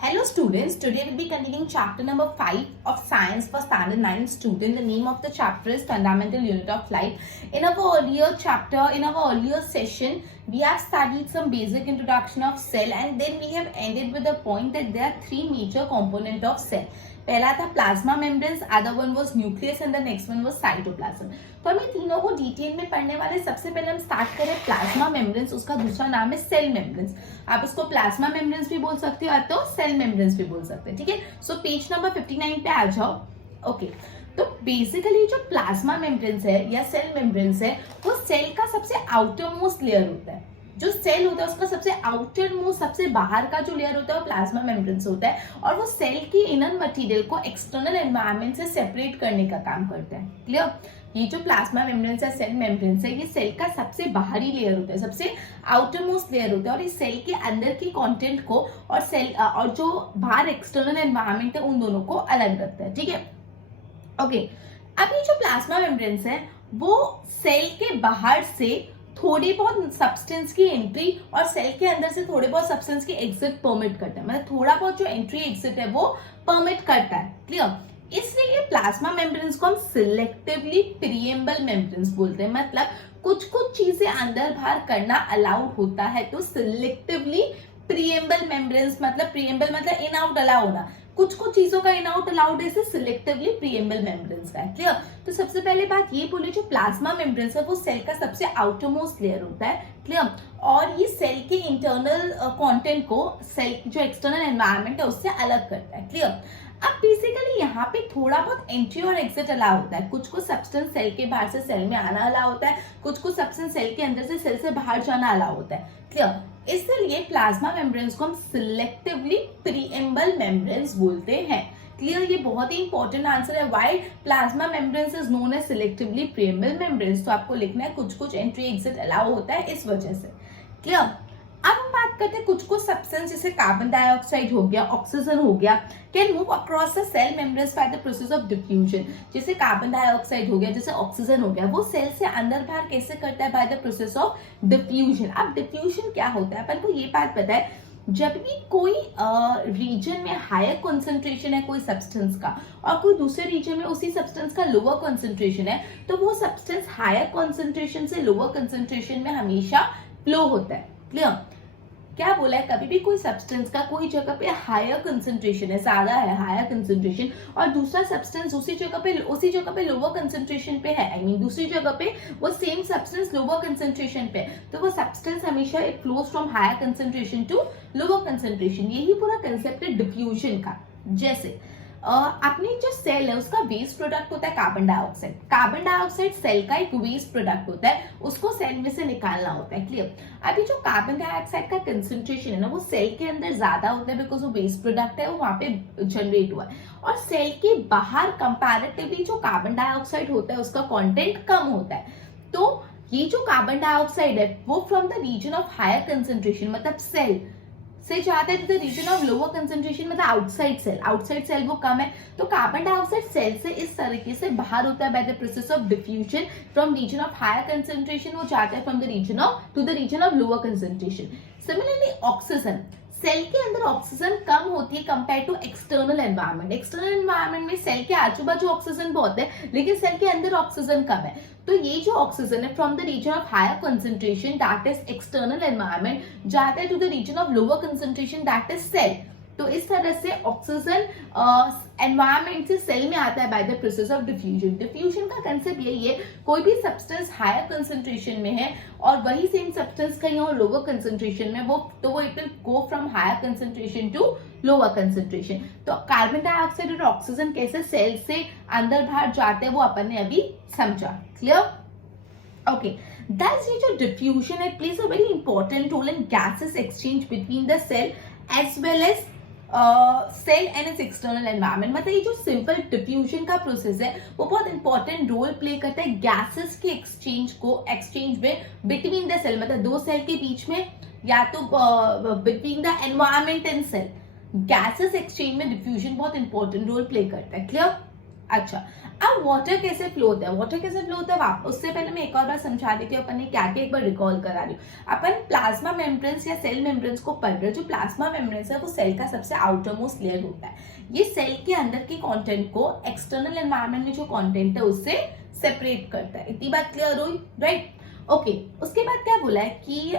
Hello students, today we'll be continuing chapter number 5 of science for standard 9 student. The name of the chapter is fundamental unit of light. In our earlier session, we have studied some basic introduction of cell and then we have ended with the point that there are three major components of cell. पहला था plasma membranes, other one was nucleus and the next one was cytoplasm. तो हम ये तीनों को detail में पढ़ने वाले. सबसे पहले हम स्टार्ट करें प्लाज्मा मेम्ब्रेन्स. उसका दूसरा नाम है सेल मेम्ब्रेन्स. आप उसको प्लाज्मा मेम्ब्रेन्स भी बोल सकते हो या तो सेल मेम्ब्रेन्स भी बोल सकते हैं. ठीक है, सो पेज नंबर 59 पे आ जाओ. ओके, तो बेसिकली जो प्लाज्मा मेम्ब्रेन्स है या सेल मेम्ब्रेन्स है वो सेल का सबसे आउटर मोस्ट लेयर होता है. जो सेल होता है उसका सबसे आउटर मोस्ट, सबसे बाहर का जो लेयर होता है वो प्लाज्मा मेम्ब्रेन्स होता है और वो सेल की इनर मटेरियल को एक्सटर्नल एनवायरनमेंट से सेपरेट करने का काम करता है. क्लियर? ये जो प्लाज्मा मेम्ब्रेन्स है, सेल मेम्ब्रेन्स है, ये सेल का सबसे बाहरी लेयर होता है, सबसे आउटर मोस्ट लेयर होता है और इस सेल के अंदर की कंटेंट को और सेल और जो बाहर एक्सटर्नल एनवायरनमेंट है उन दोनों को अलग रखता है. ठीक है, ओके. अब ये जो प्लाज्मा मेम्ब्रेन्स है वो सेल के बाहर से थोड़ी बहुत सब्सटेंस की एंट्री और सेल के अंदर से थोड़े बहुत सब्सटेंस की एग्जिट परमिट करता है. मतलब थोड़ा बहुत जो एंट्री एग्जिट है वो परमिट करता है. क्लियर? इसलिए प्लाज्मा मेम्ब्रेन्स को हम सिलेक्टिवली प्रीएम्बल मेम्ब्रेन्स बोलते हैं. मतलब कुछ कुछ चीजें अंदर बाहर करना अलाउड होता है तो सिलेक्टिवली प्रीएम्बल मेम्ब्रेन्स, मतलब प्रीएम्बल मतलब इन आउट अलाउ होना. कुछ कुछ चीजों का इन आउट अलाउड है सिलेक्टिवली प्रीएम्बल मेम्ब्रेन्स का. क्लियर? तो सबसे पहले बात ये बोली, जो प्लाज्मा मेम्ब्रेन्स है वो सेल का सबसे आउटर मोस्ट लेयर होता है. क्लियर? और ये सेल के इंटरनल कंटेंट को सेल जो एक्सटर्नल एनवायरनमेंट है उससे अलग करता है. क्लियर? अब बेसिकली यहाँ पे थोड़ा बहुत एंट्री और एग्जिट अलाउ होता है. कुछ कुछ सब्सटेंस सेल के बाहर से सेल में आना अलाउ होता है, कुछ कुछ सब्सटेंस सेल के अंदर से सेल से बाहर जाना अलाउ होता है. क्लियर? इसलिए प्लाज्मा मेम्ब्रेन्स को हम सिलेक्टिवली प्रीएम्बल मेम्ब्रेन्स बोलते हैं. क्लियर? ये बहुत ही इंपॉर्टेंट आंसर है. Why plasma membranes is known as selectively permeable membranes. तो आपको लिखना है कुछ कुछ एंट्री एग्जिट अलाउ होता है इस वजह से. क्लियर? अब हम बात करते हैं कुछ कुछ सब्सटेंस जैसे कार्बन डाइऑक्साइड हो गया, ऑक्सीजन हो गया, can move across the cell membranes by the process of diffusion. जैसे कार्बन डाइऑक्साइड हो गया, जैसे ऑक्सीजन हो गया, वो सेल से अंदर बाहर कैसे करता है? By the process of diffusion. अब डिफ्यूजन क्या होता है? अपन को ये बात पता है, जब भी कोई रीजन में हायर कॉन्सेंट्रेशन है कोई सब्सटेंस का और कोई दूसरे रीजन में उसी सब्सटेंस का लोअर कॉन्सेंट्रेशन है तो वो सब्सटेंस हायर कॉन्सेंट्रेशन से लोअर कॉन्सेंट्रेशन में हमेशा फ्लो होता है. क्लियर? क्या बोला है? कभी भी कोई सब्सटेंस का कोई जगह पे हायर कंसंट्रेशन है, ज्यादा है हायर कंसंट्रेशन, और दूसरा सब्सटेंस उसी जगह पे लोअर कंसंट्रेशन पे है, आई मीन दूसरी जगह पे वो सेम सब्सटेंस लोअर कंसंट्रेशन पे, तो वो सब्सटेंस हमेशा it flows from higher concentration to lower concentration. यही पूरा कंसेप्ट है डिफ्यूजन का. जैसे अपनी जो सेल है उसका वेस्ट प्रोडक्ट होता है carbon dioxide. Carbon dioxide cell का एक वेस्ट प्रोडक्ट होता है, उसको सेल में से निकालना होता है. क्लियर? अभी जो कार्बन डाइऑक्साइड का कंसंट्रेशन है ना वो सेल के अंदर ज्यादा होता है बिकॉज वो वेस्ट प्रोडक्ट है, वो वहां पे जनरेट हुआ है. और सेल के बाहर कंपैरेटिवली जो कार्बन डाइऑक्साइड होता है उसका कॉन्टेंट कम होता है. तो ये जो कार्बन डाइऑक्साइड है वो from the region of higher concentration मतलब सेल से जाता है to the region of lower concentration मतलब आउटसाइड सेल वो कम है. तो कार्बन डाइऑक्साइड सेल से इस तरीके से बाहर होता है by the process of diffusion. From region of higher concentration वो जाता है from the region of to the region of lower concentration. Similarly oxygen, cell के अंदर ऑक्सीजन कम होती है compare to external environment. External environment में सेल के आजू बाजू ऑक्सीजन बहुत है लेकिन सेल के अंदर ऑक्सीजन कम है. तो ये जो ऑक्सीजन है from the region of higher concentration that is external environment जाता है to the region of lower concentration that is cell. तो इस तरह से ऑक्सीजन एनवायरनमेंट से सेल में आता है by the process of diffusion. Diffusion का कंसेप्ट यही है, कोई भी सब्सटेंस हायर कंसंट्रेशन में है और वही सेम सब्सटेंस कहीं और लोअर कंसंट्रेशन में वो it will go from higher concentration to lower concentration. तो कार्बन डाइऑक्साइड और ऑक्सीजन कैसे सेल से अंदर बाहर जाते हैं वो अपन ने अभी समझा. क्लियर? ओके. Thus ये जो डिफ्यूजन है plays a very important role in gases exchange between the cell as well as cell and its external environment. मतलब ये जो सिंपल डिफ्यूजन का प्रोसेस है वो बहुत इंपॉर्टेंट रोल प्ले करता है गैसेस के एक्सचेंज में बिटवीन द सेल, मतलब दो सेल के बीच में या तो between the environment and cell. Gases exchange में डिफ्यूजन बहुत इंपॉर्टेंट रोल प्ले करता है. क्लियर? अच्छा, अब वाटर कैसे फ्लो होता है, वाटर कैसे फ्लो होता है उससे पहले मैं एक और बार समझा देती हूँ अपन ने क्या क्या, एक बार रिकॉल करा रही हूँ। अपन प्लाज्मा मेम्ब्रेन्स या सेल मेम्ब्रेन्स को पढ़ रहे हैं। जो प्लाज्मा मेम्ब्रेन्स है वो सेल का सबसे आउटर मोस्ट लेयर होता है। ये सेल के अंदर के कंटेंट को एक्सटर्नल एनवायरनमेंट में जो कंटेंट है उससे सेपरेट करता है। इतनी बात क्लियर हुई, राइट? ओके, उसके बाद क्या बोला है कि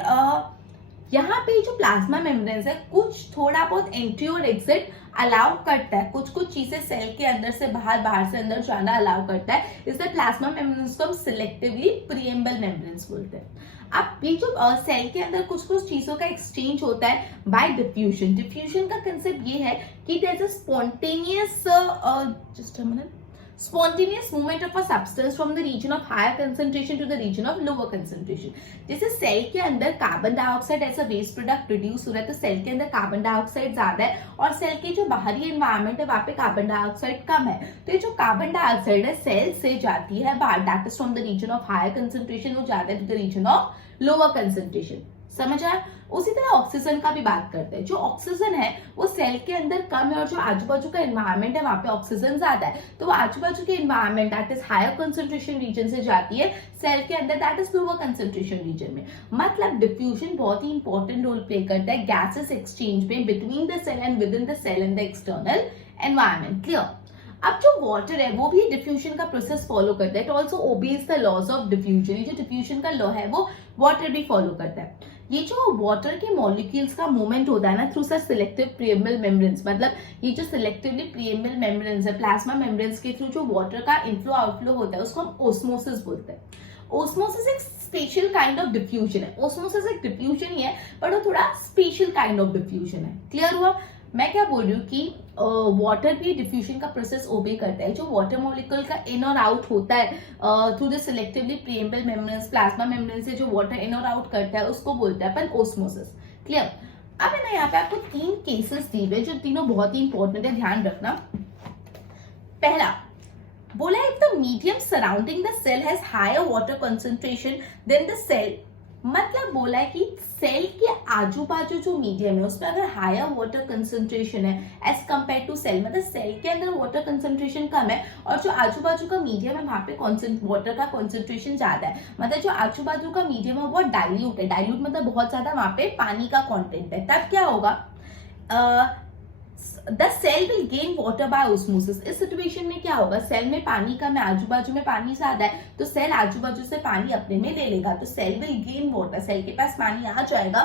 यहाँ पे जो प्लाज्मा मेम्ब्रेन्स है कुछ थोड़ा बहुत एंट्री और एग्जिट अलाउ करता है, कुछ कुछ चीजें सेल के अंदर से बाहर, बाहर से अंदर जाना अलाउ करता है। इसलिए प्लाज्मा मेम्ब्रेन्स को हम सिलेक्टिवली प्रीएम्बल मेम्ब्रेन्स बोलते हैं। अब ये जो सेल के अंदर कुछ कुछ चीजों का एक्सचेंज होता है बाय डिफ्यूजन। डिफ्यूजन का कंसेप्ट ये है कि there is a spontaneous just a minute spontaneous movement of a substance from the region of higher concentration to the region of lower concentration। जैसे सेल के अंदर कार्बन डाइऑक्साइड ऐसा waste product produce हो रहा है, तो सेल के अंदर कार्बन डाइऑक्साइड ज्यादा है और सेल के जो बाहरी एनवायरनमेंट है वहां पे कार्बन डाइऑक्साइड कम है। तो ये जो कार्बन डाइऑक्साइड है सेल से जाती है बाहर, that is from the region of higher concentration, वो जाता है to the region of lower concentration. समझ आया? उसी तरह ऑक्सीजन का भी बात करते हैं। जो ऑक्सीजन है वो सेल के अंदर कम है और जो आजू बाजू का एनवायरनमेंट है वहां पे ऑक्सीजन ज्यादा है, तो वो आजू बाजू के environment that is higher concentration region से जाती है सेल के अंदर that is lower concentration region में। मतलब डिफ्यूजन बहुत ही इंपॉर्टेंट रोल प्ले करता है गैसेस एक्सचेंज में between the cell and within the cell and the external environment. Clear? अब जो वाटर है वो भी डिफ्यूजन का प्रोसेस फॉलो करता है। It also obeys the laws of diffusion. ये जो डिफ्यूजन का लॉ है वो वाटर भी फॉलो करता है। ये जो वाटर के मॉलिक्यूल्स का मूवमेंट होता है ना through such selective preamble membranes, मतलब ये जो सिलेक्टिवली प्रीएम्बल मेम्ब्रेन्स है प्लाज्मा मेम्ब्रेन्स के थ्रू जो वाटर का इनफ्लो आउटफ्लो होता है उसको हम ओस्मोसिस बोलते हैं। ओस्मोसिस एक स्पेशल काइंड ऑफ डिफ्यूजन है। ओस्मोसिस एक डिफ्यूजन ही है बट वो थोड़ा स्पेशल काइंड ऑफ डिफ्यूजन है। क्लियर हुआ? मैं क्या बोल रही हूँ कि वाटर भी डिफ्यूजन का प्रोसेस ओबे करता है। जो वाटर मॉलिक्यूल का इन और आउट होता है through the selectively permeable membranes, plasma membrane से जो वाटर इन और आउट करता है उसको बोलते हैं अपन ओस्मोसिस। क्लियर? अब है ना यहाँ पे आपको 3 केसेस दिए हुए जो तीनों बहुत ही इंपॉर्टेंट है, ध्यान रखना। पहला बोला if the medium surrounding the cell has higher water concentration then the cell, मतलब बोला है कि सेल के आजू बाजू जो मीडियम है उसमें अगर हायर वाटर कंसंट्रेशन है एज कंपेयर टू सेल, मतलब सेल के अंदर वाटर कंसंट्रेशन कम है और जो आजू बाजू का मीडियम है वहां पे वाटर का कंसंट्रेशन ज्यादा है, मतलब जो आजू बाजू का मीडियम है वो डाइल्यूट है। डाइल्यूट मतलब बहुत ज्यादा वहां पे पानी का कॉन्टेंट है। तब क्या होगा? The cell will gain water by osmosis. इस सिचुएशन में क्या होगा? सेल में पानी कम है, आजू बाजू में पानी ज्यादा है, तो सेल आजू बाजू से पानी अपने में ले लेगा, तो cell will gain water, cell के पास पानी आ जाएगा।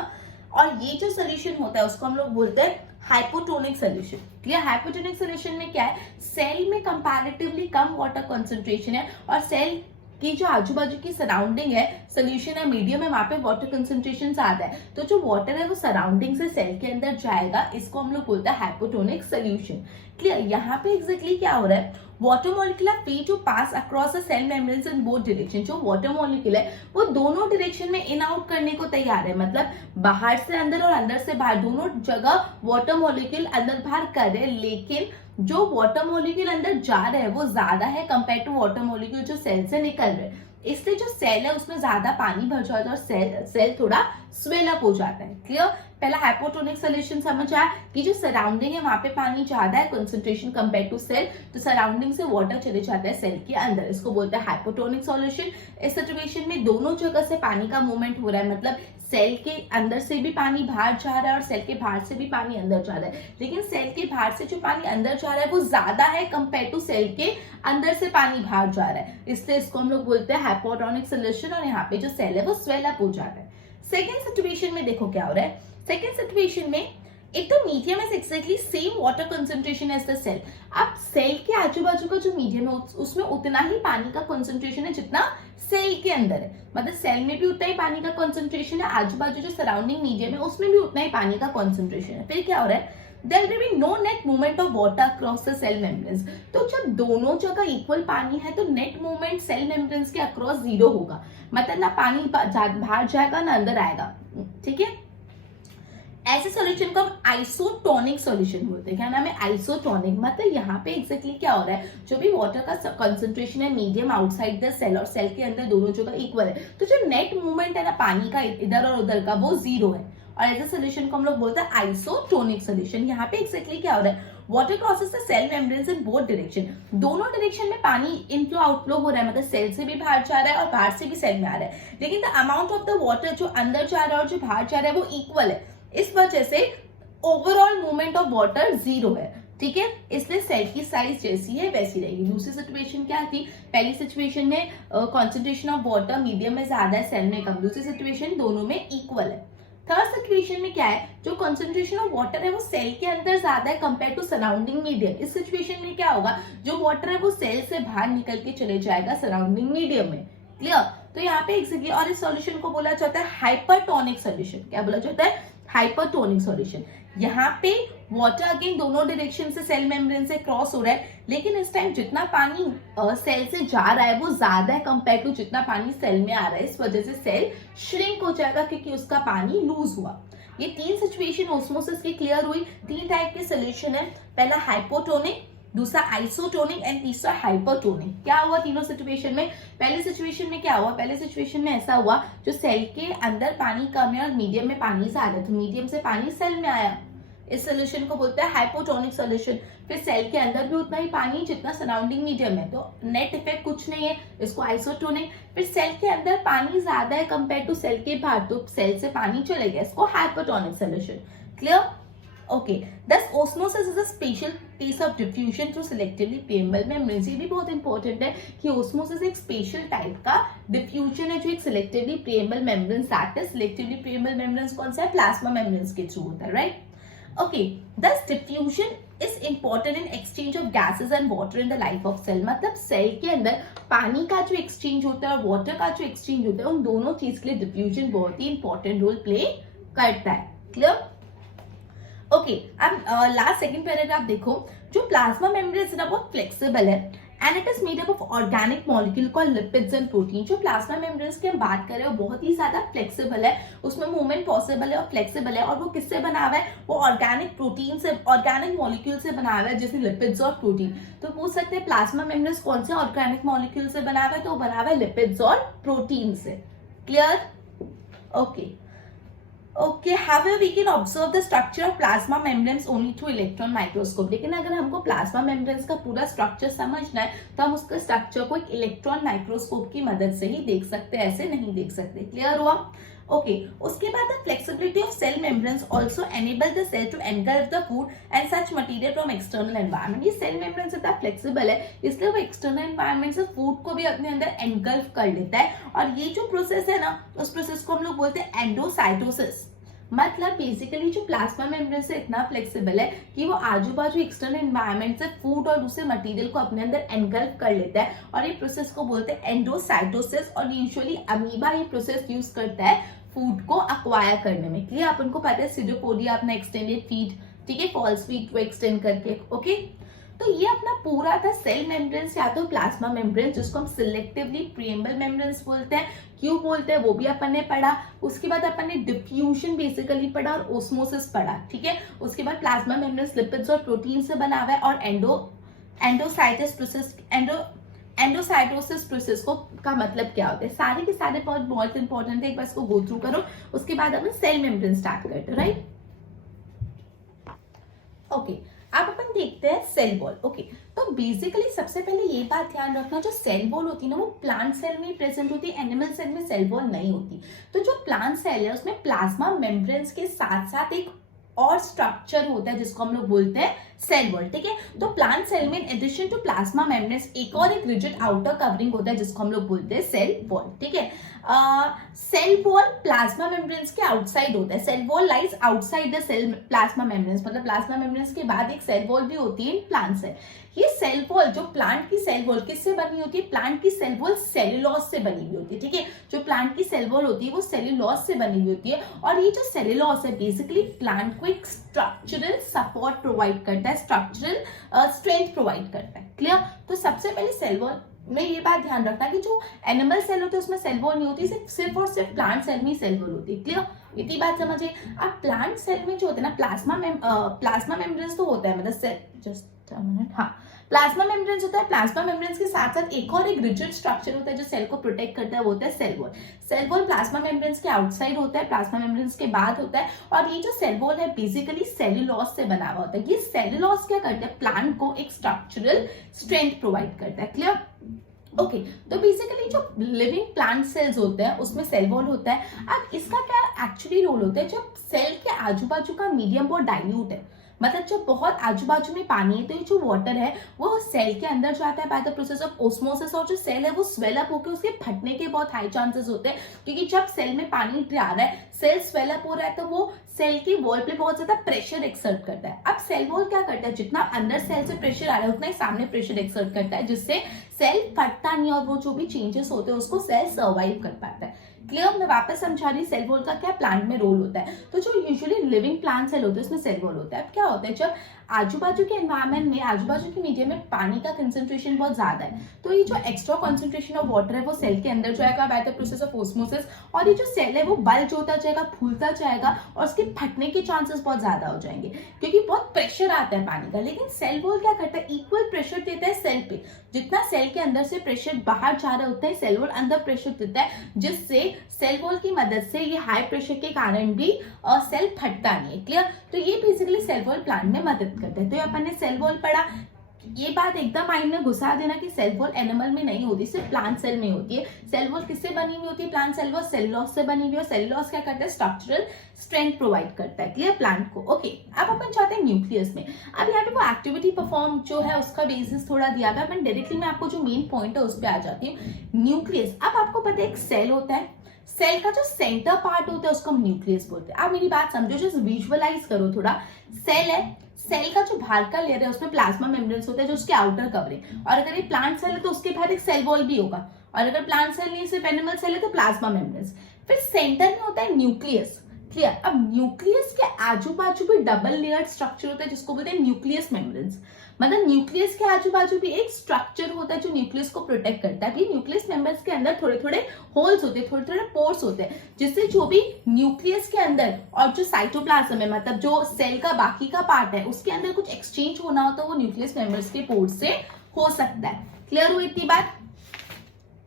और ये जो सोल्यूशन होता है उसको हम लोग बोलते हैं hypotonic solution. Clear? Hypotonic solution में क्या है? सेल में कंपैरेटिवली कम वाटर कंसंट्रेशन है और सेल कि जो आजू बाजू की सराउंडिंग है सोल्यूशन है मीडियम है वहां पे वाटर कंसंट्रेशन ज्यादा है, तो जो वाटर है वो सराउंडिंग से सेल के अंदर जाएगा, इसको हम लोग बोलते हैं हाइपोटोनिक सोल्यूशन। क्लियर? यहाँ पे एग्जैक्टली क्या हो रहा है? Water molecule are free to pass across the cell membranes in both direction. जो वाटर मॉलिक्यूल है वो दोनों डायरेक्शन में इन आउट करने को तैयार है, मतलब बाहर से अंदर और अंदर से बाहर दोनों जगह वाटर मॉलिक्यूल अंदर बाहर कर रहे हैं, लेकिन जो वाटर मॉलिक्यूल अंदर जा रहे हैं वो ज्यादा है कंपेयर टू वाटर मॉलिक्यूल जो सेल से निकल रहे हैं। इसलिए जो सेल है उसमें ज्यादा पानी भर जाता है और सेल थोड़ा स्वेल अप हो जाता है। क्लियर? पहला हाइपोटोनिक सोल्यूशन समझ आया कि जो सराउंडिंग है वहां पे पानी ज्यादा है कंसंट्रेशन कंपेयर टू सेल, तो सराउंडिंग से वाटर चले जाता है सेल के अंदर, इसको बोलते हैं हाइपोटोनिक सोल्यूशन। इस सिचुएशन में दोनों जगह से पानी का मूवमेंट हो रहा है, मतलब सेल के अंदर से भी पानी बाहर जा रहा है और सेल के बाहर से भी पानी अंदर जा रहा है, लेकिन सेल के बाहर से जो पानी अंदर जा रहा है वो ज्यादा है कंपेयर टू सेल के अंदर से पानी बाहर जा रहा है, इसलिए इसको हम लोग बोलते हैं हाइपोटोनिक सोल्यूशन। और यहाँ पे जो सेल है वो स्वेल अप हो जाता है। सेकेंड सिचुएशन में देखो क्या हो रहा है? सेकेंड सिचुएशन में एक तो medium is exactly same water concentration as the cell. अब सेल के आजू बाजू का जो मीडियम है उसमें उतना ही पानी का कंसंट्रेशन है जितना सेल के अंदर है, मतलब सेल में भी उतना ही पानी का कंसंट्रेशन है, आजू बाजू जो सराउंडिंग मीडियम है उसमें भी उतना ही पानी का कंसंट्रेशन है। फिर क्या हो रहा है? There will be no net movement of water across the cell membranes। तो जब दोनों जगह इक्वल पानी है तो नेट मूवमेंट सेल मेम्ब्रेन्स के अक्रॉस 0 होगा, मतलब ना पानी बाहर जाएगा ना अंदर आएगा। ठीक है? ऐसे सॉल्यूशन को हम आइसोटोनिक सॉल्यूशन बोलते हैं। क्या नाम है? आइसोटोनिक। मतलब यहाँ पे एग्जैक्टली क्या हो रहा है? जो भी वाटर का कंसंट्रेशन है मीडियम आउटसाइड द सेल और सेल के अंदर दोनों जगह इक्वल है, तो जो नेट मूवमेंट है ना पानी का इधर और उधर का वो 0 है, और ऐसे सोल्यूशन को हम लोग बोलते हैं आइसोटोनिक सोल्यूशन। यहाँ पे एक्सैक्टली क्या हो रहा है? Water crosses the cell membranes in both direction, दोनों डायरेक्शन में पानी इनफ्लो आउटफ्लो हो रहा है, मतलब सेल से भी बाहर जा रहा है और बाहर से भी सेल में आ रहा है, लेकिन the amount of the water जो अंदर जा रहा है और जो बाहर जा रहा है वो इक्वल है, इस वजह से overall movement of water zero है, ठीक है, इसलिए सेल की साइज जैसी है वैसी रहेगी। दूसरी सिचुएशन क्या थी, पहली सिचुएशन में कॉन्सेंट्रेशन ऑफ वाटर मीडियम में ज्यादा है, सेल में कम, दूसरी सिचुएशन दोनों में इक्वल है। थर्ड सिचुएशन में क्या है, जो कॉन्सेंट्रेशन ऑफ वाटर है वो सेल के अंदर ज्यादा है कंपेयर टू सराउंडिंग मीडियम, इस सिचुएशन में क्या होगा, जो वाटर है वो सेल से बाहर निकल के चले जाएगा सराउंडिंग मीडियम में, क्लियर। तो यहाँ पे एग्जैक्टली, और इस सॉल्यूशन को बोला जाता है हाइपरटोनिक सॉल्यूशन, क्या बोला जाता है, हाइपरटोनिक सॉल्यूशन। यहाँ पे वाटर अगेन दोनों डायरेक्शन से सेल मेम्ब्रेन से क्रॉस हो रहा है, लेकिन इस टाइम जितना पानी सेल से जा रहा है वो ज्यादा है कंपेयर टू जितना पानी सेल में आ रहा है, इस वजह से सेल श्रिंक हो जाएगा क्योंकि उसका पानी लूज हुआ। ये तीन सिचुएशन ऑस्मोसिस की क्लियर हुई। तीन टाइप के सोल्यूशन है, पहला हाइपोटोनिक, दूसरा आइसोटोनिक एंड तीसरा हाइपरटोनिक। क्या हुआ तीनों सिचुएशन में, पहले सिचुएशन में क्या हुआ, पहले सिचुएशन में ऐसा हुआ जो सेल के अंदर पानी कम है और मीडियम में पानी ज्यादा है, तो मीडियम से पानी सेल में आया, इस सोल्यूशन को बोलते हैं हाइपोटोनिक सोल्यूशन। फिर सेल के अंदर भी उतना ही पानी जितना सराउंडिंग मीडियम है, तो नेट इफेक्ट कुछ नहीं है, इसको आइसोटोनिक। फिर सेल के अंदर पानी ज्यादा है कंपेयर टू सेल के बाहर, तो सेल से पानी चले गया, इसको hypotonic solution, clear. Okay, thus osmosis is a special case of diffusion through selectively permeable membranes। ये भी बहुत इंपॉर्टेंट है कि osmosis एक स्पेशल टाइप का डिफ्यूजन है जो एक सिलेक्टिवली permeable membranes आते हैं। सिलेक्टिवली permeable membranes कौन सा है, प्लाज्मा मेम्ब्रेन्स के थ्रू होता है, right. Okay, thus diffusion is important in exchange of gases and water in the life of cell। मतलब सेल के अंदर पानी का जो एक्सचेंज होता है और वाटर का जो एक्सचेंज होता है, उन दोनों चीज के लिए डिफ्यूजन बहुत ही इंपॉर्टेंट रोल प्ले करता है, क्लियर। ओके, अब लास्ट सेकंड पैराग्राफ देखो, जो प्लाज्मा मेम्ब्रेन है ना बहुत फ्लेक्सिबल है and it is made up of organic molecule called lipids and protein. जो प्लाज्मा मेम्ब्रेन्स की हम बात करें वो बहुत ही ज्यादा फ्लेक्सिबल है, उसमें मूवमेंट पॉसिबल है और फ्लेक्सिबल है, और वो किससे बना हुआ है, वो ऑर्गेनिक प्रोटीन से, ऑर्गेनिक मॉलिक्यूल से बना हुआ है, जैसे लिपिड्स और प्रोटीन। तो पूछ सकते हैं प्लाज्मा मेम्ब्रेन्स कौन से ऑर्गेनिक मॉलिक्यूल से बना हुआ है, तो वो बना हुआ है लिपिड्स और प्रोटीन से, clear. Okay, Okay, however, we can observe the structure of plasma membranes only through electron microscope। लेकिन अगर हमको प्लाज्मा मेम्ब्रेन्स का पूरा स्ट्रक्चर समझना है तो हम उसके स्ट्रक्चर को एक इलेक्ट्रॉन माइक्रोस्कोप की मदद से ही देख सकते हैं, ऐसे नहीं देख सकते, क्लियर हुआ। ओके, उसके बाद the flexibility of cell membranes also enable the cell to engulf the food and such material from external environment. ये सेल मेम्ब्रेन्स इतना फ्लेक्सिबल है इसलिए वो एक्सटर्नल एनवायरनमेंट से फूड को भी अपने अंदर एनगल्फ कर लेता है, और ये जो प्रोसेस है ना, उस प्रोसेस को हम लोग बोलते हैं एंडोसाइटोसिस। मतलब बेसिकली जो प्लाज्मा मेम्ब्रेन से इतना फ्लेक्सिबल है कि वो आजू बाजू एक्सटर्नल एनवायरनमेंट से फूड और दूसरे मटेरियल को अपने अंदर एनगल्फ कर लेता है, और ये प्रोसेस को बोलते हैं एंडोसाइटोसिस। और यूजुअली अमीबा ये प्रोसेस यूज करता है फूड को अक्वायर करने में, क्लियर। अपन को पता है सिडोपोडिया अपना एक्सटेंडेड फीड, ठीक है, फॉल्स फीड को एक्सटेंड करके, ओके। तो ये अपना पूरा था सेल मेम्ब्रेन्स या तो प्लाज्मा मेम्ब्रेन्स, जिसको हम सिलेक्टिवली परमेबल मेम्ब्रेन्स बोलते हैं। क्यों बोलते हैं वो भी अपन ने पढ़ा। उसके बाद अपन ने डिफ्यूजन बेसिकली पढ़ा और ओस्मोसिस पढ़ा, ठीक है। उसके बाद प्लाज्मा मेम्ब्रेन्स लिपिड्स और प्रोटीन से बना हुआ है, और एंडोसाइटोसिस प्रोसेस को का मतलब क्या होता है, सारे के सारे बहुत इंपॉर्टेंट है, एक बार इसको गो थ्रू करो। उसके बाद अपन सेल मेम्ब्रेन स्टार्ट करते हैं, राइट। ओके, अब अपन देखते हैं सेल वॉल। ओके, तो बेसिकली सबसे पहले ये बात ध्यान रखना, जो सेल वॉल होती है ना वो प्लांट सेल में प्रेजेंट होती है, एनिमल सेल में सेल वॉल नहीं होती। तो जो प्लांट सेल है उसमें प्लाज्मा मेम्ब्रेन्स के साथ साथ एक और स्ट्रक्चर होता है जिसको हम लोग बोलते हैं सेल वॉल, ठीक है। तो प्लांट सेल में in addition to plasma membranes एक और एक रिजिड आउटर कवरिंग होता है जिसको हम लोग बोलते हैं सेल वॉल, ठीक है। सेल वॉल प्लाज्मा मेम्ब्रेन्स के आउटसाइड होता है, cell wall lies outside the cell plasma membranes, मतलब प्लाज्मा मेम्ब्रेन्स के बाद एक सेल वॉल भी होती है इन प्लांट सेल। ये सेल वॉल, जो प्लांट की सेल वॉल किससे बनी होती है, प्लांट की सेल वॉल सेल्यूलोज से बनी हुई होती है, ठीक है। जो प्लांट की सेल वॉल होती है वो सेल्यूलोज से बनी हुई होती है, और ये जो सेल्यूलोज है बेसिकली प्लांट को एक स्ट्रक्चरल सपोर्ट प्रोवाइड करता है, स्ट्रक्चरल स्ट्रेंथ प्रोवाइड करता है, क्लियर। तो सबसे पहले सेल वॉल में ये बात ध्यान रखना कि जो एनिमल सेल होते हैं उसमें सेल वॉल नहीं होती, सिर्फ और सिर्फ प्लांट सेल में ही सेल वॉल होती है, क्लियर। इतनी बात समझिए। अब प्लांट सेल में जो होता है ना प्लाज्मा मेम्ब्रेन्स तो होता है, मतलब सेल जस्ट हाँ, प्लाज्मा मेम्ब्रेन्स होता है। प्लाज्मा मेम्ब्रेन्स के साथ साथ एक और एक रिजिड स्ट्रक्चर होता है जो सेल को प्रोटेक्ट करता है, वो होता है cell wall. Cell wall plasma membranes के आउटसाइड होता है, प्लाज्मा मेम्ब्रेन्स के बाद होता है। और ये जो सेल वॉल है बेसिकली सेल्यूलोज से बना हुआ होता है। ये सेल्यूलोज क्या करता है, प्लांट को एक स्ट्रक्चरल स्ट्रेंथ प्रोवाइड करता है। क्लियर? ओके, तो बेसिकली जो लिविंग प्लांट सेल्स होते हैं उसमें सेल वॉल होता है। अब इसका क्या एक्चुअली रोल होता है, जब सेल के आजू बाजू का मीडियम बहुत डाइल्यूट है, मतलब जब बहुत आजू बाजू में पानी है, तो ये जो वाटर है वो सेल के अंदर जाता है by the process of osmosis, और जो सेल है वो स्वेल अप होकर उसके फटने के बहुत हाई चांसेस होते हैं, क्योंकि जब सेल में पानी जा रहा है, सेल स्वेल अप हो रहा है, तो वो सेल की वॉल पे बहुत ज्यादा प्रेशर एक्सर्ट करता है। अब सेल वॉल क्या करता है, जितना अंदर सेल से प्रेशर आ रहा है उतना ही सामने प्रेशर एक्सर्ट करता है, जिससे सेल फटता नहीं और वो जो भी चेंजेस होते हैं उसको सेल सर्वाइव कर पाता है। क्लियर? मैं वापस समझा रही, सेल वॉल का क्या प्लांट में रोल होता है। तो जो यूजुअली लिविंग प्लांट सेल होते हैं उसमें सेल वॉल होता है। अब क्या होता है, जब आजू बाजू के एनवायरमेंट में, आजू बाजू के मीडियम में पानी का कंसंट्रेशन बहुत ज्यादा है, तो ये जो एक्स्ट्रा कंसंट्रेशन ऑफ वाटर है वो सेल के अंदर जाएगा bye the process of osmosis, और ये जो सेल है वो बल्ज होता जाएगा, फूलता जाएगा, और उसके फटने के चांसेस बहुत ज्यादा हो जाएंगे, क्योंकि बहुत प्रेशर आता है पानी का। लेकिन सेल वॉल क्या करता है, इक्वल प्रेशर देता है सेल पे। जितना सेल के अंदर से प्रेशर बाहर जा रहा होता है, सेल वॉल अंदर प्रेशर देता है, जिससे सेल वॉल की मदद से ये हाई प्रेशर के कारण भी सेल फटता नहीं है। क्लियर? तो ये बेसिकली सेल वॉल प्लांट में मदद करता है। तो अपन ने सेल वॉल पढ़ा, ये बात एकदम माइंड में घुसा देना कि सेल वॉल एनिमल में नहीं होती, सिर्फ प्लांट सेल में होती है। सेल वॉल किससे बनी हुई होती है, प्लांट सेल वॉल सेल्यूलोज से बनी हुई है। सेल्यूलोज क्या करता है, स्ट्रक्चरल स्ट्रेंथ प्रोवाइड करता है। क्लियर? प्लांट को। ओके, अब अपन चाहते हैं न्यूक्लियस में। अब यहाँ पे वो एक्टिविटी परफॉर्म जो है उसका बेसिस थोड़ा दिया गया, अपन डायरेक्टली मैं आपको जो मेन पॉइंट है उस पर आ जाती हूँ। न्यूक्लियस, अब आपको पता है एक सेल होता है, सेल का जो सेंटर पार्ट होता है उसको हम न्यूक्लियस बोलते हैं। आप मेरी बात समझो, जस्ट विजुअलाइज करो थोड़ा। सेल है, सेल का जो बाहर का लेयर है उसमें प्लाज्मा मेम्ब्रेन्स होता है जो उसके आउटर कवरिंग, और अगर ये प्लांट सेल है तो उसके बाहर एक सेल वॉल भी होगा, और अगर प्लांट सेल नहीं सिर्फ एनिमल सेल है तो प्लाज्मा मेम्ब्रेन्स। फिर सेंटर में होता है न्यूक्लियस। क्लियर? अब न्यूक्लियस के आजू बाजू भी डबल लेयर्ड स्ट्रक्चर होता है जिसको बोलते हैं न्यूक्लियस मेम्ब्रेन्स। मतलब न्यूक्लियस के आजू बाजू भी एक स्ट्रक्चर होता है जो न्यूक्लियस को प्रोटेक्ट करता है। न्यूक्लियस मेम्ब्रेन्स के अंदर थोड़े थोड़े होल्स होते हैं, थोड़े थोड़े पोर्स होते हैं, जिससे जो भी न्यूक्लियस के अंदर और जो साइटोप्लाज्म है, मतलब जो सेल का बाकी का पार्ट है, उसके अंदर कुछ एक्सचेंज होना होता है, वो न्यूक्लियस मेम्ब्रेन्स के पोर्स से हो सकता है। क्लियर हुई इतनी बात?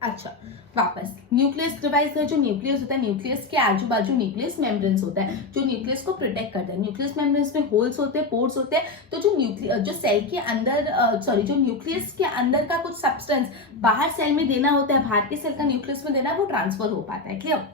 अच्छा, वापस न्यूक्लियस डिवाइस का जो न्यूक्लियस होता है, न्यूक्लियस के आजू बाजू न्यूक्लियस मेम्ब्रेन्स होता है जो न्यूक्लियस को प्रोटेक्ट करता है। न्यूक्लियस मेम्ब्रेन्स में होल्स होते हैं, पोर्स होते हैं, तो जो सेल के अंदर जो न्यूक्लियस के अंदर का कुछ सब्सटेंस बाहर सेल में देना होता है, बाहर के सेल का न्यूक्लियस में देना, वो ट्रांसफर हो पाता है। क्लियर?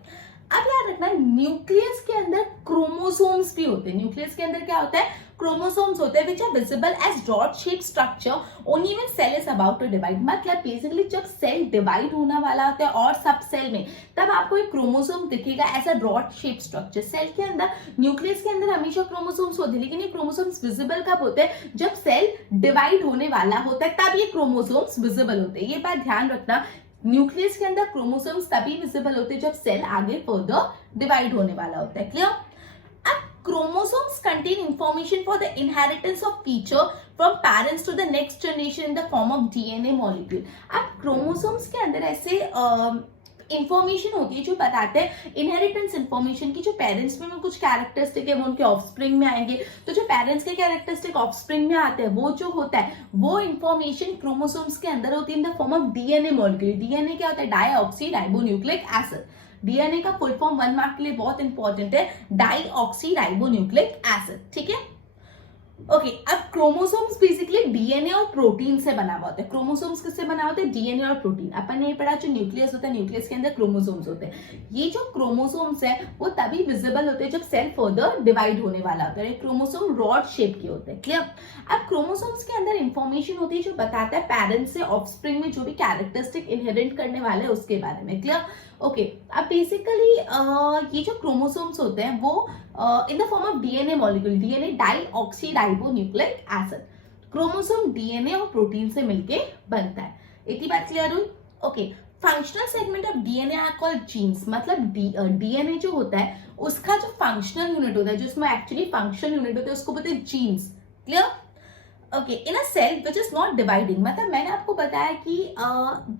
अब याद रखना, न्यूक्लियस के अंदर क्रोमोसोम्स भी होते हैं। न्यूक्लियस के अंदर क्या होता है, क्रोमोसोम्स होते हैं, which are visible as dot shape structure only when cell is about to divide. मतलब बेसिकली जब सेल डिवाइड होने वाला होता है और सब सेल में, तब आपको एक क्रोमोसोम दिखेगा as a dot shape structure. Cell के अंदर, न्यूक्लियस के अंदर हमेशा क्रोमोसोम्स होते हैं, लेकिन ये क्रोमोसोम्स विजिबल कब होते हैं, जब सेल डिवाइड होने वाला होता है, तब ये क्रोमोसोम्स विजिबल होते हैं। ये बात ध्यान रखना, न्यूक्लियस के अंदर क्रोमोसोम्स तभी विजिबल होते हैं जब सेल आगे फर्दर डिवाइड होने वाला होता है। क्लियर? अब chromosomes contain information for the inheritance of feature from parents to the next generation in the form of DNA molecule. अब क्रोमोसोम्स के अंदर ऐसे इंफॉर्मेशन होती है जो बताते हैं इनहेरिटेंस इंफॉर्मेशन की, जो पेरेंट्स में कुछ कैरेक्टरिस्टिक है वो उनके ऑफस्प्रिंग में आएंगे, तो जो पेरेंट्स के कैरेक्टरिस्टिक ऑफस्प्रिंग में आते हैं वो जो होता है वो इंफॉर्मेशन क्रोमोसोम्स के अंदर होती है in the form of DNA molecule. DNA क्या होता है, डाईऑक्सी राइबोन्यूक्लिक एसिड। डीएनए का फुल फॉर्म 1 मार्क के लिए बहुत इंपॉर्टेंट है, डाईऑक्सी राइबोन्यूक्लिक एसिड। ठीक है? ओके, अब क्रोमोसोम्स बेसिकली डीएनए और प्रोटीन से बना हुआ होता है। क्रोमोसोम्स किससे बना होता है, डीएनए और प्रोटीन। अपन ने पढ़ा जो न्यूक्लियस होता है, न्यूक्लियस के अंदर क्रोमोसोम्स होते हैं। ये जो क्रोमोसोम्स है वो तभी विजिबल होते हैं जब सेल फर्दर डिवाइड होने वाला होता है। क्रोमोसोम रॉड शेप के होते हैं। क्लियर? अब क्रोमोसोम्स के अंदर इंफॉर्मेशन होती है जो बताता है पेरेंट्स से ऑफस्प्रिंग में जो भी कैरेक्टरिस्टिक इनहेरिट करने वाले हैं उसके बारे में। क्लियर? ओके, अब बेसिकली ये जो क्रोमोसोम्स होते हैं वो in the form of DNA molecule, DNA deoxyribonucleic acid. Chromosome DNA और प्रोटीन से मिलके बनता है। इतनी बात क्लियर हुई? Okay, functional segment of DNA are called genes. मतलब डीएनए जो होता है उसका जो फंक्शनल यूनिट होता है, जो उसमें एक्चुअली फंक्शनल यूनिट होता है, उसको बोलते हैं genes. Clear? Okay, in a cell which is not dividing, मतलब मैंने आपको बताया कि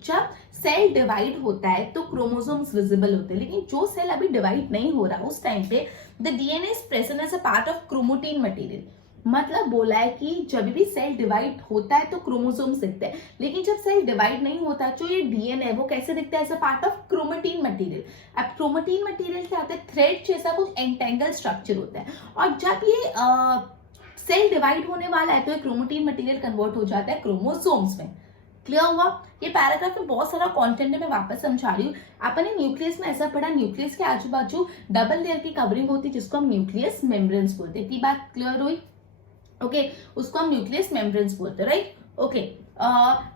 जब सेल डिवाइड होता है तो क्रोमोसोम्स विजिबल होते हैं, लेकिन जो सेल अभी डिवाइड नहीं हो रहा उस टाइम पे the DNA is present as a part of chromatin material. मतलब बोला है कि जब भी सेल डिवाइड होता है तो क्रोमोसोम्स दिखते हैं, लेकिन जब सेल डिवाइड नहीं होता जो ये डीएनए है वो कैसे दिखता है, as a part of chromatin material. अब क्रोमेटिन मटेरियल क्या होता है, थ्रेड जैसा कुछ एंटेंगल स्ट्रक्चर होता है, और जब ये सेल डिवाइड होने वाला है तो ये क्रोमेटिन मटेरियल कन्वर्ट हो जाता है क्रोमोसोम्स में। क्लियर हुआ? ये पैराग्राफ में बहुत सारा कंटेंट है, मैं वापस समझा रही हूँ। आपने न्यूक्लियस में ऐसा पढ़ा, न्यूक्लियस के आजू बाजू डबल लेयर की कवरिंग होती है जिसको हम न्यूक्लियस मेम्ब्रेन्स बोलते हैं। बात क्लियर हुई? ओके, उसको हम न्यूक्लियस मेम्ब्रेन्स बोलते हैं, राइट? ओके,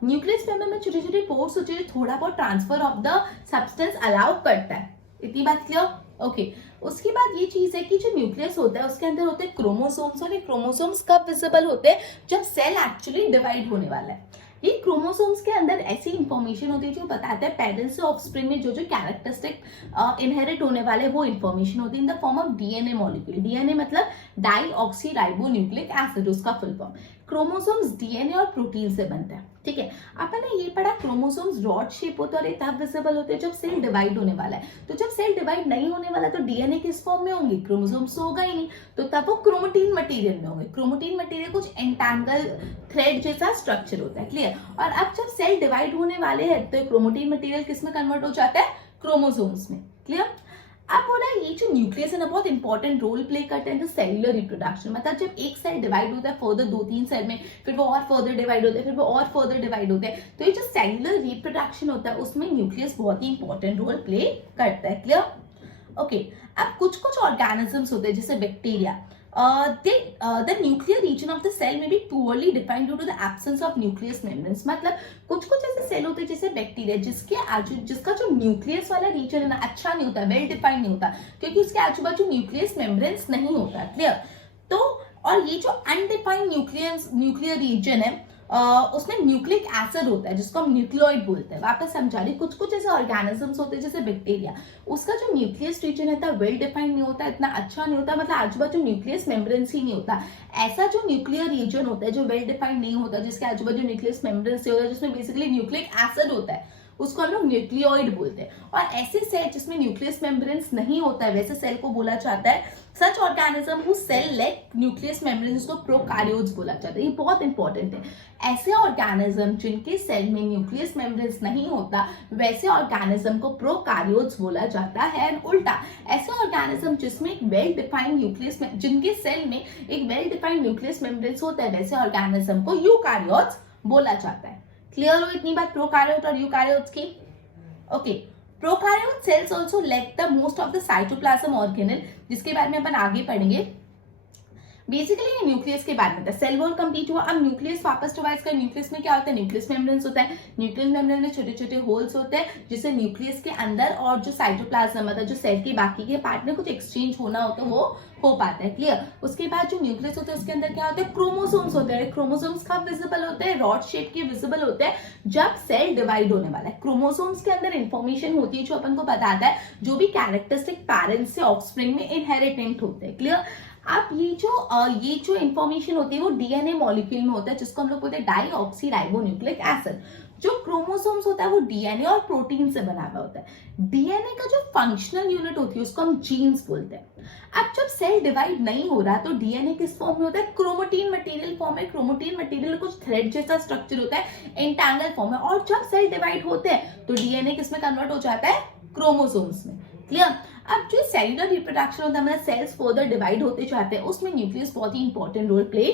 न्यूक्लियस मेम्ब्रेन में छोटे छोटे पोर्स होते हैं, थोड़ा बहुत transfer of the substance allow करता है। इतनी बात क्लियर? ओके, उसके बाद ये चीज है कि जो न्यूक्लियस होता है उसके अंदर होते हैं क्रोमोसोम्स, और ये क्रोमोसोम्स कब विजिबल होते हैं, जब सेल एक्चुअली डिवाइड होने वाला है। ये क्रोमोसोम्स के अंदर ऐसी इंफॉर्मेशन होती है जो बताता है पेरेंट्स से ऑफस्प्रिंग में जो जो कैरेक्टरिस्टिक इनहेरिट होने वाले वो इंफॉर्मेशन होती है in the form of DNA molecule. DNA मतलब deoxyribonucleic acid, उसका फुल फॉर्म। क्रोमोसोम्स डीएनए और प्रोटीन से बनते हैं, ठीक है। अपन ने ये पढ़ा क्रोमोसोम्स रॉड शेप होते हैं और ये तब विजिबल होते हैं जब सेल डिवाइड होने वाला है। तो जब सेल डिवाइड नहीं होने वाला तो डीएनए किस फॉर्म में होंगे, क्रोमोसोम्स तो होगा ही नहीं, तो तब वो क्रोमेटिन मटेरियल में होंगे। क्रोमेटिन मटेरियल कुछ एंटेंगल थ्रेड जैसा स्ट्रक्चर होता है, क्लियर। और अब जब सेल डिवाइड होने वाले हैं तो क्रोमेटिन मटेरियल किस में कन्वर्ट हो जाता है, क्रोमोसोम्स में, क्लियर। अब बोला ये जो न्यूक्लियस है ना बहुत इंपॉर्टेंट रोल प्ले करते हैं सेलुलर रिप्रोडक्शन। मतलब जब एक सेल डिवाइड होता है फर्दर 2-3 सेल में, फिर वो और फर्दर डिवाइड होते हैं, फिर वो और फर्दर डिवाइड होते हैं, तो ये जो सेलुलर रिप्रोडक्शन होता है उसमें न्यूक्लियस बहुत ही इंपॉर्टेंट रोल प्ले करता है, क्लियर। ओके, अब कुछ कुछ ऑर्गेनिजम्स होते हैं जैसे bacteria, the nuclear region of the cell may be poorly defined due to the absence of nucleus membranes। मतलब कुछ कुछ ऐसे सेल होते हैं जैसे बैक्टीरिया जिसका जो न्यूक्लियस वाला रीजन है ना अच्छा नहीं होता, वेल डिफाइंड नहीं होता, क्योंकि उसके आजू बाजू न्यूक्लियस मेम्ब्रेन्स नहीं होता, क्लियर। तो और ये जो अनडिफाइंड न्यूक्लियर रीजन है उसमें न्यूक्लिक एसिड होता है जिसको हम न्यूक्लियोइड बोलते हैं। वापस समझा रही, कुछ कुछ ऐसे ऑर्गेनिजम्स होते हैं जैसे बैक्टीरिया, उसका जो न्यूक्लियस रीजन है वेल डिफाइंड नहीं होता, इतना अच्छा नहीं होता, मतलब आजू बाजू न्यूक्लियस मेम्ब्रेन्स ही नहीं होता। ऐसा जो न्यूक्लियर रीजन होता है जो वेल डिफाइंड नहीं होता, जिसके आजू बाजू न्यूक्लियस मेम्ब्रेन्स होता है, जिसमें बेसिकली न्यूक्लिक एसिड होता है, उसको हम लोग न्यूक्लियोइड बोलते हैं। और ऐसे सेल जिसमें न्यूक्लियस मेम्ब्रेन्स नहीं होता है वैसे सेल को बोला जाता है such organism who cell lack nucleus membranes, उसको प्रोकैरियोट्स बोला जाता है। ये बहुत इंपॉर्टेंट है। ऐसे ऑर्गेनिज्म जिनके सेल में न्यूक्लियस मेम्ब्रेन्स नहीं होता वैसे ऑर्गेनिज्म को प्रोकैरियोट्स बोला जाता है। उल्टा ऐसे ऑर्गेनिज्म जिसमें एक वेल डिफाइंड न्यूक्लियस, जिनके सेल में एक वेल डिफाइंड न्यूक्लियस मेम्ब्रेन्स होता है वैसे ऑर्गेनिज्म को यूकैरियोट्स बोला जाता है। क्लियर हो इतनी बात प्रोकैरियोट और यूकैरियोट्स की? Okay, prokaryote cells also lack the most of the cytoplasm organelle, जिसके बारे में अपन आगे पढ़ेंगे। बेसिकली ये न्यूक्लियस के बारे में था। सेल वॉल कंप्लीट हुआ, अब न्यूक्लियस वापस डिवाइड कर। न्यूक्लियस में क्या होता है, न्यूक्लियस मेम्ब्रेन्स होता है। न्यूक्लियस मेम्ब्रेन में छोटे छोटे होल्स होते हैं जिससे न्यूक्लियस के अंदर और जो साइटोप्लाज्म मतलब जो सेल के बाकी के पार्ट में कुछ एक्सचेंज होना होता है वो हो पाता है, क्लियर। उसके बाद जो न्यूक्लियस होता है उसके अंदर क्या होता है, क्रोमोसोम्स होते हैं। क्रोमोसोम्स कब विजिबल होते हैं, रॉड शेप के विजिबल होते हैं जब सेल डिवाइड होने वाला है। क्रोमोसोम्स के अंदर इंफॉर्मेशन होती है जो अपन को बताता है जो भी कैरेक्टरिस्टिक पेरेंट्स से ऑफस्प्रिंग में इनहेरिटेंट होते हैं, क्लियर। अब ये जो इंफॉर्मेशन होती है वो डीएनए मॉलिक्यूल में होता है जिसको हम लोग बोलते हैं deoxyribonucleic acid. जो क्रोमोसोम्स होता है वो डीएनए और प्रोटीन से बना हुआ होता है। डीएनए का जो फंक्शनल यूनिट होती है उसको हम जीन्स बोलते हैं। अब जब सेल डिवाइड नहीं हो रहा तो डीएनए किस फॉर्म में होता है, क्रोमेटिन मटेरियल फॉर्म में। क्रोमेटिन मटेरियल कुछ थ्रेड जैसा स्ट्रक्चर होता है, एंटेंगल फॉर्म में। और जब सेल डिवाइड होते हैं तो डीएनए किस में कन्वर्ट हो जाता है, क्रोमोसोम्स में, क्लियर। अब जो सेलुलर रिप्रोडक्शन होता है मतलब सेल्स फर्दर डिवाइड होते जाते हैं उसमें न्यूक्लियस बहुत ही इंपॉर्टेंट रोल प्ले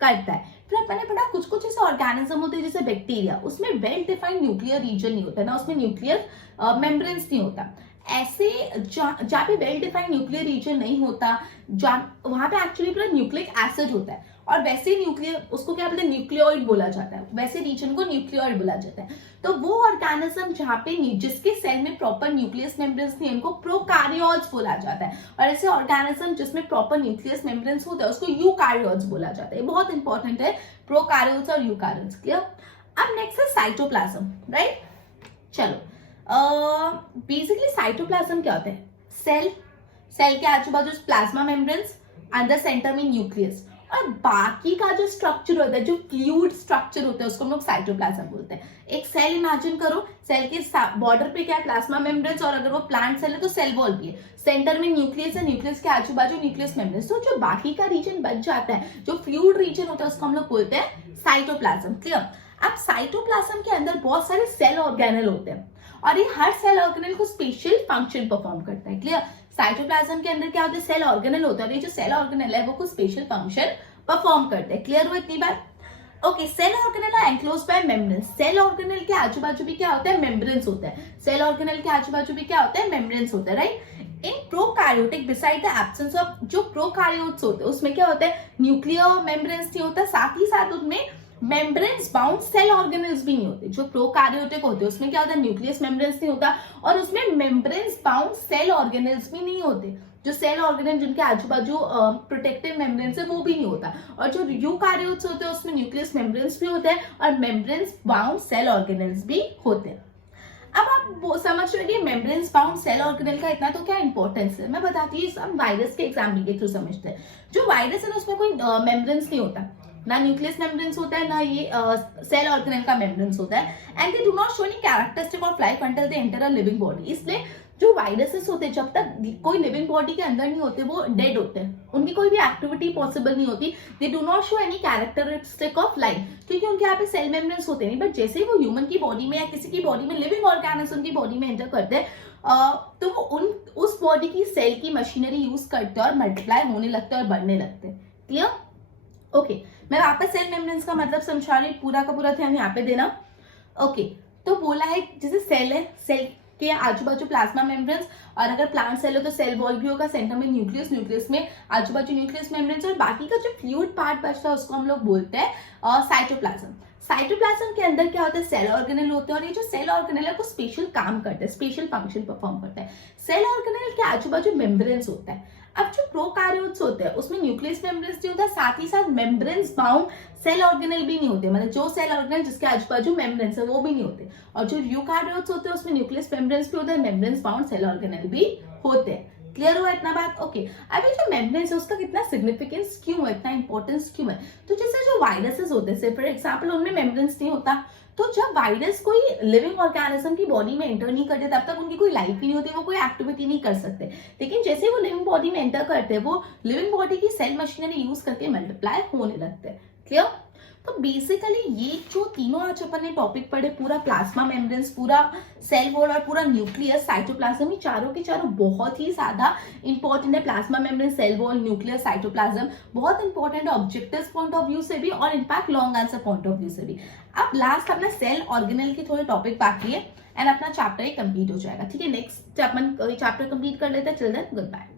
करता है। फिर अपन ने पढ़ा कुछ कुछ ऐसे ऑर्गेनिज्म होते हैं जैसे बैक्टीरिया, उसमें वेल डिफाइंड न्यूक्लियर रीजन नहीं होता ना, उसमें न्यूक्लियर मेम्ब्रेन्स नहीं होता। ऐसे जहाँ पे वेल डिफाइंड न्यूक्लियर रीजन नहीं होता वहां पे एक्चुअली पूरा न्यूक्लिक एसिड होता है और वैसे न्यूक्लियर उसको क्या बोलते हैं, न्यूक्लियोइड बोला जाता है। वैसे रीजन को न्यूक्लियोइड बोला जाता है। तो वो ऑर्गेनिज्म जहाँ पे जिसके सेल में प्रॉपर न्यूक्लियस मेम्ब्रेन्स नहीं उनको प्रोकैरियोट्स बोला जाता है। और ऐसे ऑर्गेनिज्म जिसमें प्रॉपर न्यूक्लियस मेम्ब्रेन्स होता है उसको यूकैरियोट्स बोला जाता है। बहुत इंपॉर्टेंट है प्रोकैरियोट्स और यूकैरियोट्स, क्लियर। अब नेक्स्ट है साइटोप्लाज्म, राइट। चलो बेसिकली साइटोप्लाज्म क्या होता है, सेल के आजू बाजू प्लाज्मा मेम्ब्रेन्स, अंदर सेंटर में न्यूक्लियस। और बाकी का जो स्ट्रक्चर होता है, जो फ्लूइड स्ट्रक्चर होता है, उसको हम लोग साइटोप्लाज्म बोलते हैं। एक सेल इमेजिन करो, सेल के बॉर्डर पे क्या है, प्लाज्मा मेम्ब्रेन्स, और अगर वो प्लांट सेल है तो सेल वॉल भी है, सेंटर में न्यूक्लियस है, न्यूक्लियस के आजू बाजू न्यूक्लियस मेम्ब्रेन्स। तो जो बाकी का रीजन बच जाता है, जो फ्लूइड रीजन होता है, उसको हम लोग बोलते हैं साइटोप्लाज्म। क्लियर? अब साइटोप्लाज्म के अंदर बहुत सारे सेल ऑर्गेनल होते हैं और ये हर सेल ऑर्गेनल को स्पेशल फंक्शन परफॉर्म करता है। क्लियर? साइटोप्लाज्म के अंदर क्या होता है, सेल ऑर्गेनल होता है, और ये जो सेल ऑर्गेनल है वो कुछ स्पेशल फंक्शन परफॉर्म करते हैं। क्लियर हुआ इतनी बात? Okay, cell organelle are enclosed by membranes. Cell organelle के आजू बाजू भी क्या होता है, मेम्ब्रेन्स होता है। सेल ऑर्गेनल के आजू बाजू भी क्या होता है, मेम्ब्रेन्स होता है, right. In prokaryotic beside the absence of, जो प्रोकैरियोट्स होते हैं उसमें क्या होता है, न्यूक्लियर मेम्ब्रेन्स नहीं होता, साथ ही साथ उनमें मेम्ब्रेन्स बाउंड सेल ऑर्गेनल्स भी नहीं होते। जो प्रोकैरियोटिक होते हैं उसमें क्या होता है, न्यूक्लियस मेम्ब्रेन्स नहीं होता, और उसमें मेम्ब्रेन्स बाउंड सेल ऑर्गेनल्स भी नहीं होते। जो सेल ऑर्गेनल जिनके आजू बाजू प्रोटेक्टिव मेम्ब्रेन्स है वो भी नहीं होता, और जो यूकैरियोट्स होते हैं उसमें न्यूक्लियस मेम्ब्रेन्स भी होते हैं और मेम्ब्रेन्स बाउंड सेल ऑर्गेनल्स भी होते हैं। अब आप समझ रहे हैं मेम्ब्रेन्स बाउंड सेल ऑर्गेनल का इतना तो क्या इंपॉर्टेंस है, मैं बताती हूँ। हम वायरस के एग्जाम्पल के थ्रू समझते हैं। जो वायरस है ना उसमें कोई मेम्ब्रेन्स नहीं होता, ना न्यूक्लियस मेम्ब्रेन्स होता है, ना ये सेल ऑर्गेनल का मेम्ब्रेन्स होता है, and they do not show any characteristic of life until they enter a living body. इसलिए जो वायरसेस होते हैं जब तक कोई लिविंग बॉडी के अंदर नहीं होते वो डेड होते हैं, उनकी कोई भी एक्टिविटी पॉसिबल नहीं होती। They do not show any characteristic of life, क्योंकि उनके यहाँ पे सेल मेम्ब्रेन्स होते नहीं। बट जैसे ही वो ह्यूमन की बॉडी में या किसी की बॉडी में, लिविंग ऑर्गेनिज्म की बॉडी में एंटर करते हैं, तो वो उस बॉडी की सेल की मशीनरी यूज करते हैं और मल्टीप्लाई होने लगते हैं और बढ़ने लगते हैं। क्लियर? ओके, मैं वापस सेल मेम्ब्रेन्स का मतलब समझा रही, पूरा का पूरा ध्यान यहाँ पे देना। ओके, तो बोला है जैसे सेल है, सेल के आजू बाजू प्लाज्मा मेम्ब्रेन्स, और अगर प्लांट सेल हो तो सेल वॉल भी होगा, सेंटर में न्यूक्लियस, न्यूक्लियस में आजू बाजू न्यूक्लियस मेम्ब्रेन्स, और बाकी का जो फ्लूइड पार्ट बचता है उसको हम लोग बोलते हैं साइटोप्लाज्म। साइटोप्लाज्म के अंदर क्या होता है, सेल ऑर्गेनल होते हैं, और ये जो सेल ऑर्गेनल है वो स्पेशल काम करते हैं, स्पेशल फंक्शन परफॉर्म करते हैं। सेल ऑर्गेनल के आजू बाजू मेम्ब्रेन्स होता है। अब जो प्रोकैरियोट्स होते हैं उसमें न्यूक्लियस मेम्ब्रेन्स नहीं होता, साथ ही साथ मेम्ब्रेन्स बाउंड सेल ऑर्गेनल भी नहीं होते, मतलब जो सेल ऑर्गेनल जिसके आजू बाजू मेम्ब्रेन्स है वो भी नहीं होते। और जो यूकैरियोट्स होते हैं उसमें न्यूक्लियस मेम्ब्रेन्स भी होते हैं, मेम्ब्रेन्स बाउंड सेल ऑर्गेनल भी होते हैं। क्लियर हुआ इतना बात? ओके, अभी जो मेम्ब्रेन्स है उसका कितना सिग्निफिकेंस क्यों है, इतना इंपॉर्टेंस क्यों है? तो जैसे जो वायरसेस होते हैं फॉर एग्जाम्पल उनमें मेम्ब्रेन्स नहीं होता, तो जब वायरस कोई लिविंग ऑर्गेनिज्म की बॉडी में एंटर नहीं करते तब तक उनकी कोई लाइफ ही नहीं होती, वो कोई एक्टिविटी नहीं कर सकते। लेकिन जैसे वो लिविंग बॉडी में एंटर करते हैं वो लिविंग बॉडी की सेल मशीनरी यूज करके मल्टीप्लाई होने लगते हैं। क्लियर? तो बेसिकली ये जो तीनों आज अपन ने टॉपिक पढ़े, पूरा प्लाज्मा मेम्ब्रेन्स, पूरा सेल वॉल और पूरा न्यूक्लियस, साइटोप्लाज्म, ये चारों के चारों बहुत ही ज्यादा इंपॉर्टेंट है। Plasma membrane, cell wall, nucleus, cytoplasm बहुत इंपॉर्टेंट है ऑब्जेक्टिव पॉइंट ऑफ व्यू से भी और in fact long answer point of view से भी। अब लास्ट अपना सेल ऑर्गेनल के थोड़े टॉपिक बाकी है एंड अपना चैप्टर ही कंप्लीट हो जाएगा। ठीक है, नेक्स्ट अपन चैप्टर कंप्लीट कर लेते हैं। Children, good bye.